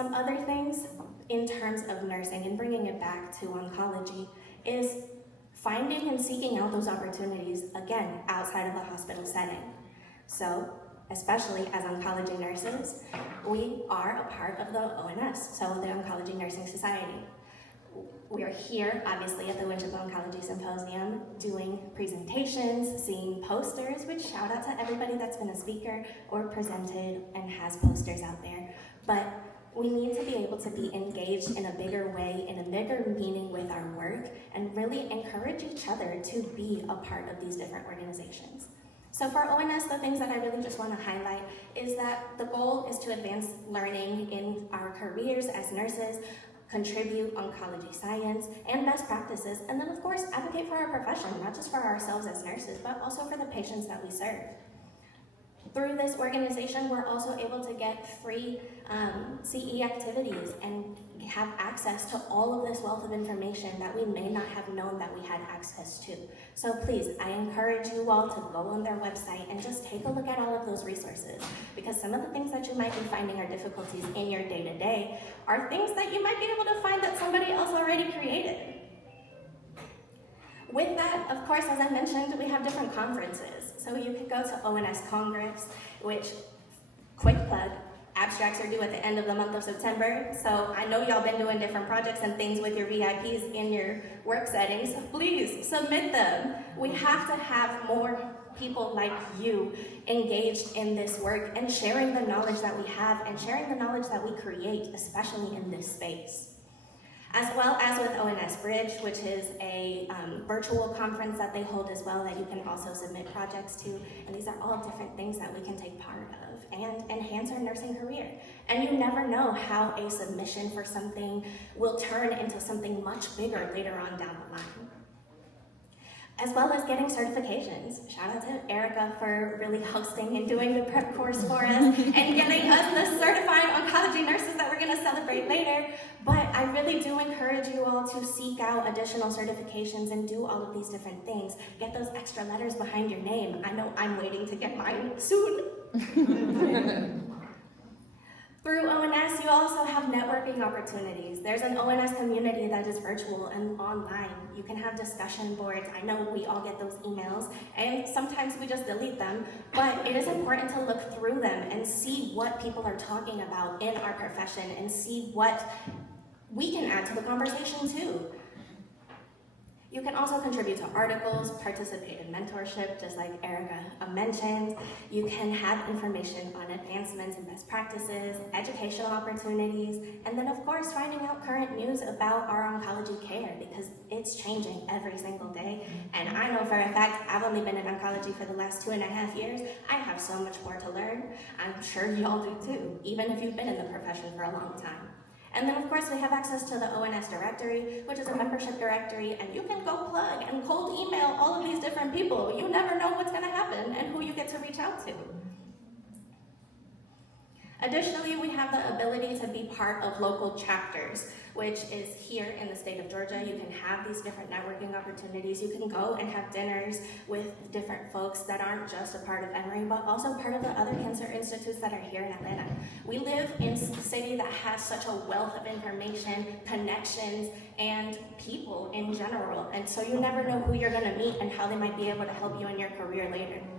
Some other things in terms of nursing and bringing it back to oncology is finding and seeking out those opportunities, again, outside of the hospital setting. So, especially as oncology nurses, we are a part of the ONS, so the Oncology Nursing Society. We are here, obviously, at the Winter Oncology Symposium, doing presentations, seeing posters, which shout out to everybody that's been a speaker or presented and has posters out there. But we need to be able to be engaged in a bigger way, in a bigger meaning with our work, and really encourage each other to be a part of these different organizations. So for ONS, the things that I really just want to highlight is that the goal is to advance learning in our careers as nurses, contribute oncology science and best practices, and then of course advocate for our profession, not just for ourselves as nurses, but also for the patients that we serve. Through this organization, we're also able to get free CE activities and have access to all of this wealth of information that we may not have known that we had access to. So please, I encourage you all to go on their website and just take a look at all of those resources, because some of the things that you might be finding are difficulties in your day-to-day are things that you might be able to find that somebody else already created. With that, of course, as I mentioned, we have different conferences. So you could go to ONS Congress, which, quick plug, abstracts are due at the end of the month of September. So I know y'all been doing different projects and things with your VIPs in your work settings. Please submit them. We have to have more people like you engaged in this work and sharing the knowledge that we have and sharing the knowledge that we create, especially in this space. As well as with ONS Bridge, which is a virtual conference that they hold as well that you can also submit projects to. And these are all different things that we can take part of and enhance our nursing career. And you never know how a submission for something will turn into something much bigger later on down the line. As well as getting certifications. Shout out to Erica for really hosting and doing the prep course for us and getting us the certified oncology nurses that we're gonna celebrate later. But I really do encourage you all to seek out additional certifications and do all of these different things. Get those extra letters behind your name. I know I'm waiting to get mine soon. Through ONS, you also have networking opportunities. There's an ONS community that is virtual and online. You can have discussion boards. I know we all get those emails, and sometimes we just delete them, but it is important to look through them and see what people are talking about in our profession and see what we can add to the conversation too. You can also contribute to articles, participate in mentorship, just like Erica mentioned. You can have information on advancements and best practices, educational opportunities, and then of course finding out current news about our oncology care, because it's changing every single day. And I know for a fact, I've only been in oncology for the last 2.5 years. I have so much more to learn. I'm sure y'all do too, even if you've been in the profession for a long time. And then of course we have access to the ONS directory, which is a membership directory, and you can go plug and cold email all of these different people. You never know what's gonna happen and who you get to reach out to. Additionally, we have the ability to be part of local chapters, which is here in the state of Georgia. You can have these different networking opportunities. You can go and have dinners with different folks that aren't just a part of Emory, but also part of the other cancer institutes that are here in Atlanta. We live in a city that has such a wealth of information, connections, and people in general. And so you never know who you're gonna meet and how they might be able to help you in your career later.